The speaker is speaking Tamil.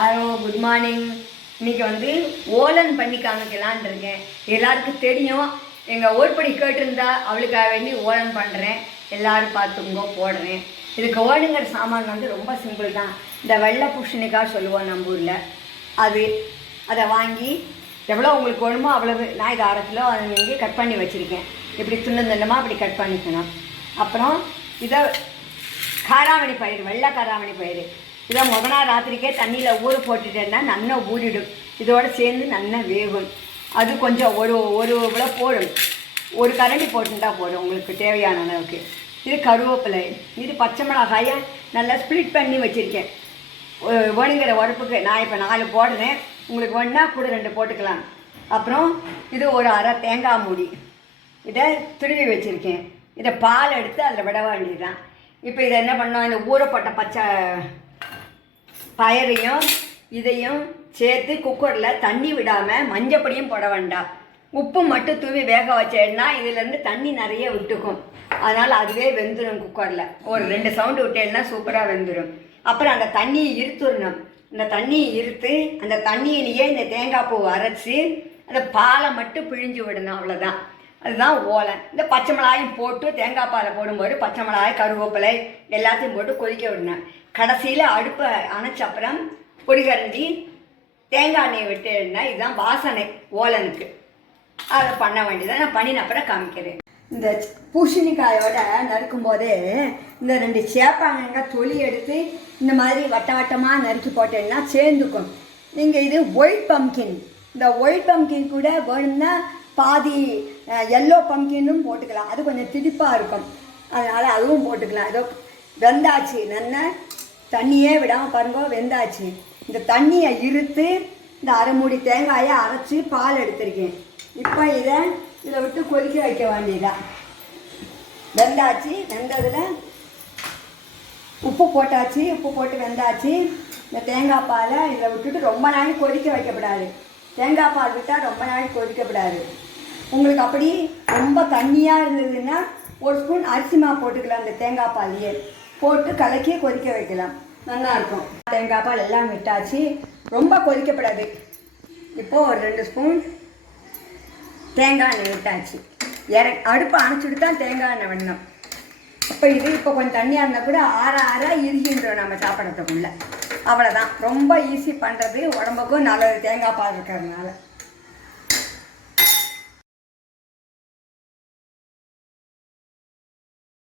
Hello, good morning. இன்றைக்கி வந்து ஓலன் பண்ணி காமிக்கலான் இருக்கேன். எல்லாருக்கும் தெரியும், எங்கள் ஓர்படி கேட்டிருந்தா அவளுக்காக வேண்டி ஓலன் பண்ணுறேன். எல்லோரும் பார்த்துங்கோ போடுறேன். இதுக்கு ஓடுங்கிற சாமான் வந்து ரொம்ப சிம்பிள் தான். இந்த வெள்ளை பூசணிக்காய் சொல்லுவோம் நம்ம ஊரில், அதை வாங்கி எவ்வளோ உங்களுக்கு வேணுமோ அவ்வளவு. நான் இதை 1/2 கிலோ அதை இங்கே கட் பண்ணி வச்சுருக்கேன். இப்படி துண்டமாக அப்படி கட் பண்ணிக்கணும். அப்புறம் இதை காராமணி பயிர், வெள்ளை காராமணி பயிர், இதை நாள் ராத்திரிக்கே தண்ணியில் ஊற போட்டுட்டேன்னா நல்லா ஊறிடும். இதோடு சேர்ந்து நல்லா வேகும். அது கொஞ்சம் ஒரு இவ்வளோ போடும், ஒரு கரண்டி போட்டுட்டா போடும் உங்களுக்கு தேவையான அளவுக்கு. இது கருவேப்பிலை, இது பச்சை மிளகாயை நல்லா ஸ்ப்ளிட் பண்ணி வச்சுருக்கேன். வேணுங்கிற உரப்புக்கு நான் இப்போ 4 போடுறேன். உங்களுக்கு வேணுன்னா கூட 2 போட்டுக்கலாம். அப்புறம் இது ஒரு அரை தேங்காய் மூடி, இதை துருவி வச்சுருக்கேன். இதை பால் எடுத்து அதில் விட வேண்டியதுதான். இப்போ இதை என்ன பண்ணோம், இந்த ஊறப்பட்ட பச்சை பயிரையும் இதையும் சேர்த்து குக்கரில் தண்ணி விடாமல் மஞ்சப்பொடியும் போட வேண்டாம், உப்பு மட்டும் தூவி வேக வச்சேன்னா இதுலேருந்து தண்ணி நிறைய விட்டுக்கும். அதனால் அதுவே வெந்துடும். குக்கரில் ஒரு 2 சவுண்டு விட்டேன்னா சூப்பராக வெந்துடும். அப்புறம் அந்த தண்ணியை இருத்துடணும். இந்த தண்ணியை இருத்து அந்த தண்ணியிலேயே இந்த தேங்காய் பூ அரைச்சி அந்த பாலை மட்டும் பிழிஞ்சு விடணும், அவ்வளோதான். அதுதான் ஓலன். இந்த பச்சை மிளகாயும் போட்டு தேங்காய் பாலை போடும்போது பச்சை மிளகாய் கருவேப்பிலை எல்லாத்தையும் போட்டு கொதிக்க விடணும். கடைசியில் அடுப்பை அணைச்ச அப்புறம் பொடி கரண்டி தேங்காய் எண்ணெய் விட்டுன்னா இதுதான் வாசனை ஓலனுக்கு. அதை பண்ண வேண்டியதான். நான் பண்ணின அப்புறம் காமிக்கிறேன். இந்த பூசணிக்காயோட நறுக்கும் போதே இந்த 2 சேப்பாங்க தொலி எடுத்து இந்த மாதிரி வட்ட வட்டமாக நறுக்கி போட்டேன்னா சேர்ந்துக்கும். நீங்கள் இது ஒயிட் பம்கின், இந்த ஒயிட் பம்கின் கூட வேணும்னா பாதி எல்லோ பம்கின்னும் போட்டுக்கலாம். அது கொஞ்சம் திடிப்பாக இருக்கும், அதனால் அதுவும் போட்டுக்கலாம். ஏதோ வெந்தாச்சு, நல்லா தண்ணியே விடாமல் பாருங்க, வெந்தாச்சு. இந்த தண்ணியை இருத்து இந்த அரை மூடி தேங்காயை அரைச்சி பால் எடுத்திருக்கேன். இப்போ இதை விட்டு கொதிக்க வைக்க வேண்டியதான். வெந்தாச்சு. வெந்ததில் உப்பு போட்டாச்சு, உப்பு போட்டு வெந்தாச்சு. இந்த தேங்காய் பாலை இதில் விட்டுட்டு ரொம்ப நாளைக்கு கொதிக்க வைக்கப்படாது. தேங்காய் பால் விட்டால் ரொம்ப நாளைக்கு கொதிக்கப்படாது. உங்களுக்கு அப்படி ரொம்ப தண்ணியாக இருந்ததுன்னா 1 ஸ்பூன் அரிசி மாவு போட்டுக்கலாம். அந்த தேங்காய் பாலையே போட்டு கலக்கி கொதிக்க வைக்கலாம், நல்லாயிருக்கும். தேங்காய் பால் எல்லாம் விட்டாச்சு, ரொம்ப கொதிக்கப்படாது. இப்போது ஒரு 2 ஸ்பூன் தேங்காய் எண்ணெய் விட்டாச்சு. அடுப்பை அணைச்சிட்டு தான் தேங்காய் எண்ணெய் வேணும். இப்போ கொஞ்சம் தண்ணியாக இருந்தால் கூட ஆற இருக்கின்றோம் நம்ம சாப்பிட்றதுக்குள்ள. அவ்வளோதான். ரொம்ப ஈஸி பண்ணுறது, உடம்புக்கும் நல்லது தேங்காய் பால் இருக்கிறதுனால.